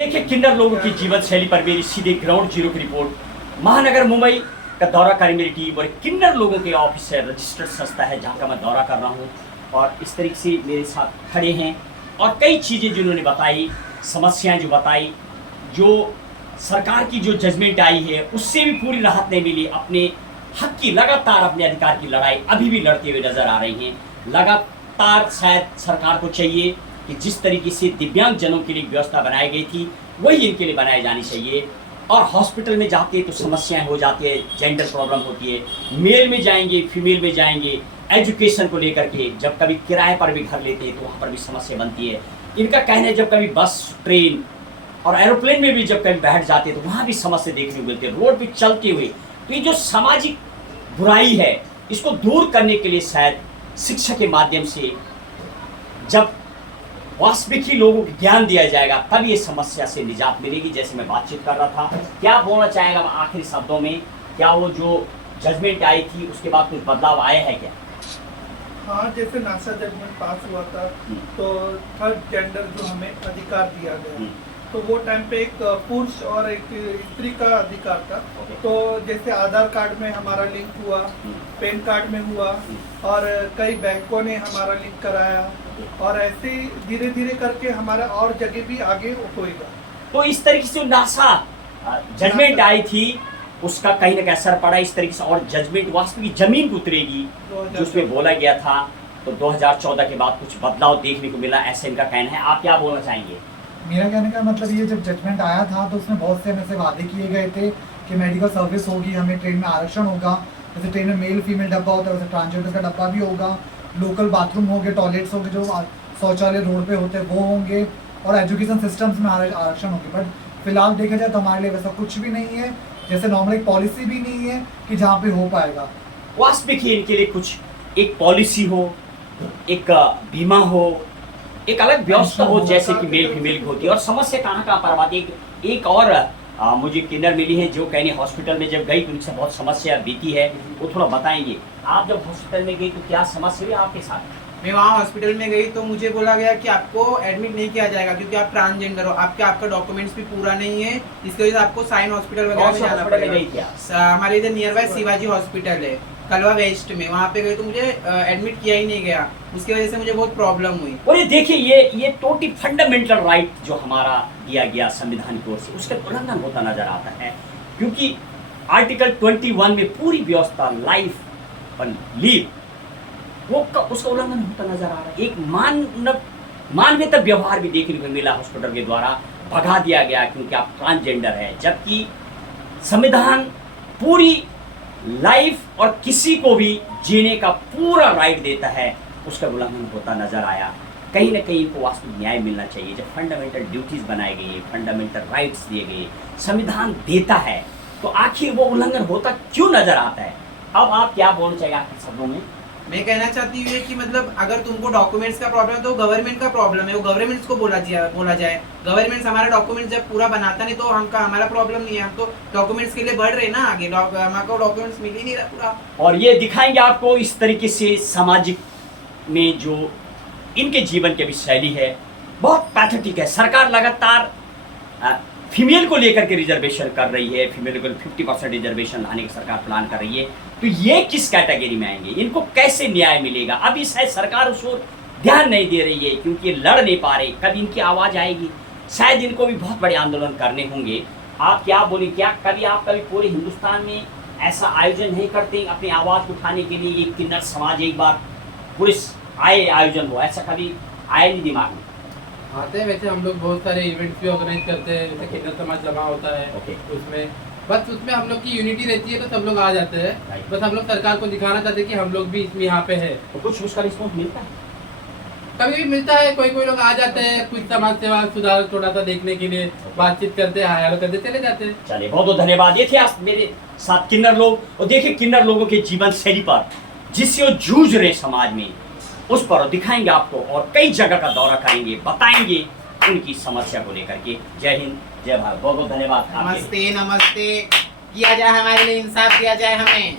देखिए किन्नर लोगों की जीवन शैली पर मेरी सीधे ग्राउंड जीरो की रिपोर्ट। महानगर मुंबई का दौरा करी मेरी टीम और किन्नर लोगों के ऑफिस है, रजिस्टर्ड संस्था है जहां का मैं दौरा कर रहा हूं और इस तरीके से मेरे साथ खड़े हैं और कई चीज़ें जिन्होंने बताई, समस्याएं जो बताई, जो सरकार की जो जजमेंट आई है उससे भी पूरी राहत नहीं मिली। अपने हक की लगातार अपने अधिकार की लड़ाई अभी भी लड़ते हुए नजर आ रही हैं। लगातार शायद सरकार को चाहिए कि जिस तरीके से दिव्यांग जनों के लिए व्यवस्था बनाई गई थी वही इनके लिए बनाई जानी चाहिए। और हॉस्पिटल में जाते हैं तो समस्याएं हो जाती है, जेंडर प्रॉब्लम होती है, मेल में जाएंगे फीमेल में जाएंगे, एजुकेशन को लेकर के जब कभी किराए पर भी घर लेते हैं तो वहाँ पर भी समस्या बनती है। इनका कहना है जब कभी बस, ट्रेन और एरोप्लेन में भी जब कभी बैठ जाते हैं तो वहाँ भी समस्या देखने को मिलती है, रोड पर चलते हुए। तो ये जो सामाजिक बुराई है इसको दूर करने के लिए शायद शिक्षा के माध्यम से जब वास्तविक ही लोगों को ज्ञान दिया जाएगा तब ये समस्या से निजात मिलेगी। जैसे मैं बातचीत कर रहा था, क्या बोलना चाहेगा आखिरी शब्दों में, क्या वो जो जजमेंट आई थी उसके बाद कुछ बदलाव आए हैं क्या? हाँ, जैसे नासा जजमेंट पास हुआ था तो थर्ड जेंडर जो हमें अधिकार दिया गया तो वो टाइम पे एक पुरुष और एक स्त्री का अधिकार था। तो जैसे आधार कार्ड में हमारा लिंक हुआ, पैन कार्ड में हुआ और कई बैंकों ने हमारा लिंक कराया और ऐसे धीरे धीरे करके हमारा और जगह भी आगे होएगा। तो इस तरीके से नासा जजमेंट आई थी उसका कहीं ना कहीं असर पड़ा इस तरीके से, और जजमेंट वास्तविक जमीन पर उतरेगी जो उसमें बोला गया था। तो 2014 के बाद कुछ बदलाव देखने को मिला, ऐसे इनका कहना है। आप क्या बोलना चाहेंगे? मेरा कहने का मतलब ये, जब जजमेंट आया था तो उसमें बहुत से ऐसे वादे किए गए थे कि मेडिकल सर्विस होगी, हमें ट्रेन में आरक्षण होगा, जैसे ट्रेन में मेल फीमेल डब्बा होता है वैसे ट्रांसजेंडर का डब्बा भी होगा, लोकल बाथरूम होंगे, टॉयलेट्स होंगे, जो शौचालय रोड पे होते हैं वो होंगे, और एजुकेशन सिस्टम्स में आरक्षण होगी। बट फिलहाल देखा जाए तो हमारे लिए वैसा कुछ भी नहीं है, जैसे नॉर्मल एक पॉलिसी भी नहीं है कि जहाँ पे हो पाएगा। वास्तविक ही इनके लिए कुछ एक पॉलिसी हो, एक बीमा हो, एक अलग व्यवस्था हो जैसे कि मेल फीमेल की होती है। और समस्या कहाँ पर आती है? एक और मुझे किन्नर मिली है जो कहनी हॉस्पिटल में जब गई तो उनसे बहुत समस्या बीती है, वो थोड़ा बताएंगे। आप जब हॉस्पिटल में गई तो क्या समस्या हुई आपके साथ? मैं वहाँ हॉस्पिटल में गई तो मुझे बोला गया कि आपको एडमिट नहीं किया जाएगा क्योंकि आप ट्रांसजेंडर हो, आपका डॉक्यूमेंट्स भी पूरा नहीं है, इसकी वजह से आपको साइन हॉस्पिटल वगैरह में जाना पड़ेगा। हमारे इधर नियर बाय शिवाजी हॉस्पिटल है कलवा वेस्ट में, वहाँ पे गए तो मुझे एडमिट किया ही नहीं गया, उसकी वजह से मुझे बहुत प्रॉब्लम हुई। और ये देखिए ये टोटली फंडामेंटल राइट जो हमारा दिया गया संविधान की ओर से उसका उल्लंघन होता नजर आता है, क्योंकि आर्टिकल 21 में पूरी व्यवस्था लाइफ और लीव वो उसका उल्लंघन होता नजर आ रहा है। एक मानवीय व्यवहार भी देखने को मिला हॉस्पिटल के द्वारा, भगा दिया गया क्योंकि आप ट्रांसजेंडर है, जबकि संविधान पूरी लाइफ और किसी को भी जीने का पूरा राइट देता है, उसका उल्लंघन होता नजर आया। कहीं ना कहीं इनको वास्तविक न्याय मिलना चाहिए। जब फंडामेंटल ड्यूटीज बनाई गई, फंडामेंटल राइट्स दिए गए, संविधान देता है तो आखिर वो उल्लंघन होता क्यों नजर आता है? अब आप क्या बोलना चाहिए आपके शब्दों में? मैं कहना चाहती हूँ कि मतलब अगर तुमको डॉक्यूमेंट्स का प्रॉब्लम है तो गवर्नमेंट का प्रॉब्लम है, वो गवर्नमेंट्स को बोला जाए। गवर्नमेंट्स हमारा डॉक्यूमेंट्स जब पूरा बनाता नहीं तो हमारा प्रॉब्लम नहीं है, हम तो डॉक्यूमेंट्स के लिए बढ़ रहे ना आगे, हमको डॉक्यूमेंट्स मिल ही नहीं रहा पूरा। और ये दिखाएंगे आपको इस तरीके से सामाजिक में जो इनके जीवन की भी शैली है बहुत पैथेटिक है। सरकार लगातार फीमेल को लेकर के रिजर्वेशन कर रही है, फीमेल को 50% रिजर्वेशन लाने की सरकार प्लान कर रही है। तो ये किस कैटेगरी में आएंगे? इनको कैसे न्याय मिलेगा? अभी शायद सरकार उस ओर ध्यान नहीं दे रही है क्योंकि लड़ नहीं पा रहे। कभी इनकी आवाज़ आएगी, शायद इनको भी बहुत बड़े आंदोलन करने होंगे। आप क्या बोले, क्या कभी पूरे हिंदुस्तान में ऐसा आयोजन नहीं करते अपनी आवाज़ उठाने के लिए? एक किन्नर समाज एक बार पूरे आयोजन हो, ऐसा कभी आया नहीं दिमाग में? आते हैं वैसे, हम लोग बहुत सारे इवेंट्स भी ऑर्गेनाइज करते हैं, जैसे किन्नर समाज जमा होता है उसमें, बस उसमें हम लोग की यूनिटी रहती है तो सब लोग आ जाते हैं। बस हम लोग सरकार को दिखाना चाहते हैं कि हम लोग भी इसमें यहाँ पे है। तो कुछ उसका रिस्पॉन्स मिलता है? कभी भी मिलता है, कोई लोग आ जाते हैं कुछ समाज सेवा सुधार थोड़ा सा देखने के लिए, बातचीत करते हैं, हाय करते चले जाते हैं। चलिए बहुत बहुत धन्यवाद। ये थे आज मेरे साथ किन्नर लोग, और देखिए किन्नर लोगों के जीवन शैली पर जिससे वो जूझ रहे समाज में उस पर दिखाएंगे आपको, और कई जगह का दौरा करेंगे, बताएंगे उनकी समस्या को लेकर के। जय हिंद, जय भारत, बहुत बहुत धन्यवाद। नमस्ते नमस्ते, किया जाए हमारे लिए, इंसाफ किया जाए हमें।